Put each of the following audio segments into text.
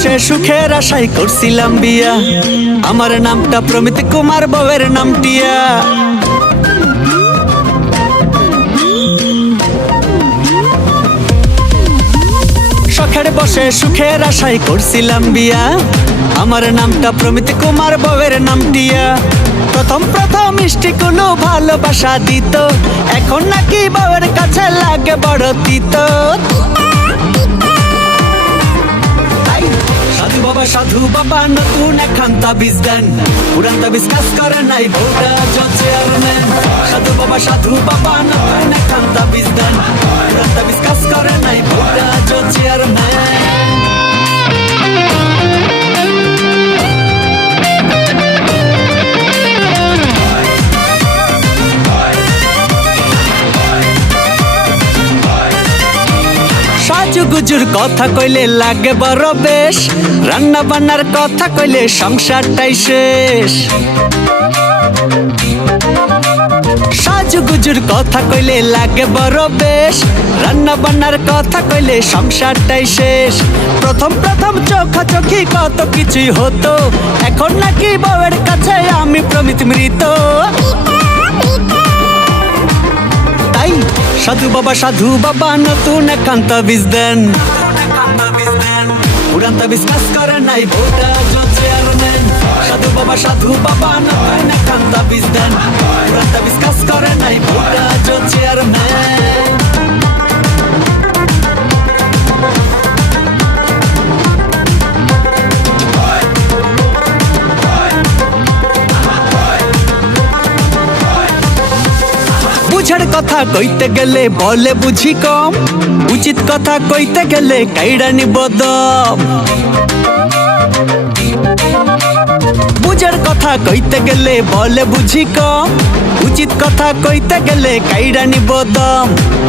বসে সুখের আশায় করছিলাম বিয়া, আমার নামটা প্রমিত কুমার, বউয়ের নাম টিয়া। শখের বসে সুখের আশায় করছিলাম বিয়া, আমার নামটা প্রমিত কুমার, বউয়ের নাম টিয়া। প্রথম প্রথম মিষ্টি কোনো ভালোবাসা দিত, এখন নাকি বউয়ের কাছে লাগে বড় তিতো। সাধু বাবা সাধু বাবা নতুন একখান তাবিজ দেন, পুরান তাবিজ কাজ করে নাই, বউটা চেয়ারম্যান। সাধু বাবা সাধু বাবা নতুন একখান তাবিজ দেন, পুরান তাবিজ কাজ করে নাই, বউটা চেয়ারম্যান। সাজুগুজুর কথা কইলে লাগে বড় বেশ, রান্না বান্নার কথা কইলে সংসারটাই শেষ। সাজুগুজুর কথা কইলে লাগে বড় বেশ, রান্না বান্নার কথা কইলে সংসারটাই শেষ। প্রথম প্রথম চোখাচোখি কত কিছুই হতো, এখন নাকি বউয়ের কাছে আমি প্রমিত মৃত। সাধু বাবা নতুন একখান তাবিজ দেন, পুরান তাবিজ কাজ করে নাই, বউটা চেয়ারম্যান। সাধু বাবা নতুন একখান তাবিজ দেন, পুরান তাবিজ কাজ করে নাই, বউটা চেয়ারম্যান। বুঝার কথা কইতে গেলে বলে বুঝি কম, উচিত কথা কইতে গেলে কাইড়া নিব দম। বুঝার কথা কইতে গেলে বলে বুঝি কম, উচিত কথা কইতে গেলে কাইড়া নিব দম।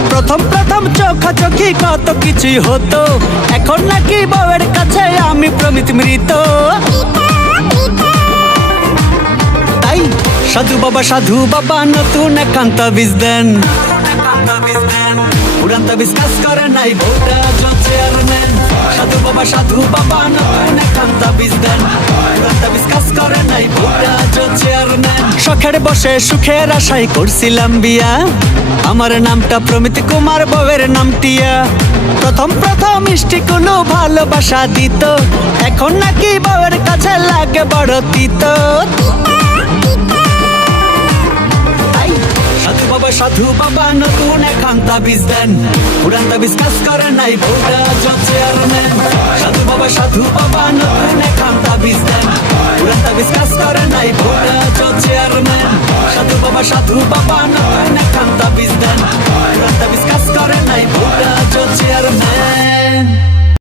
প্রথম প্রথম চোখাচোখি কত কিছুই হতো, এখন নাকি বউয়ের কাছে আমি প্রমিত মৃত। সাধু বাবা নতুন একখান তাবিজ দেন, পুরান তাবিজ কাজ করে নাই, বউটা চেয়ারম্যান। সাধু বাবা নতুন একখান তাবিজ দেন, পুরান তাবিজ কাজ করে নাই, বউটা চেয়ারম্যান। শখের বসে সুখের আশায় করছিলাম বিয়া, আমার নামটা প্রমিত কুমার, বউয়ের নাম টিয়া। প্রথম প্রথম মিষ্টি কোনো ভালোবাসা দিত, এখন নাকি বউয়ের কাছে লাগে বড় তিতো। সাধু বাবা নতুন একখান তাবিজ দেন, পুরান তাবিজ কাজ করে নাই, বউটা চেয়ারম্যান। সাধু বাবা নতুন একখান তাবিজ দেন, পুরান তাবিজ কাজ করে নাই, বউটা চেয়ারম্যান। সাধু বাবা নতুন একখান তাবিজ দেন, পুরান তাবিজ কাজ করে নাই, বউটা চেয়ারম্যান।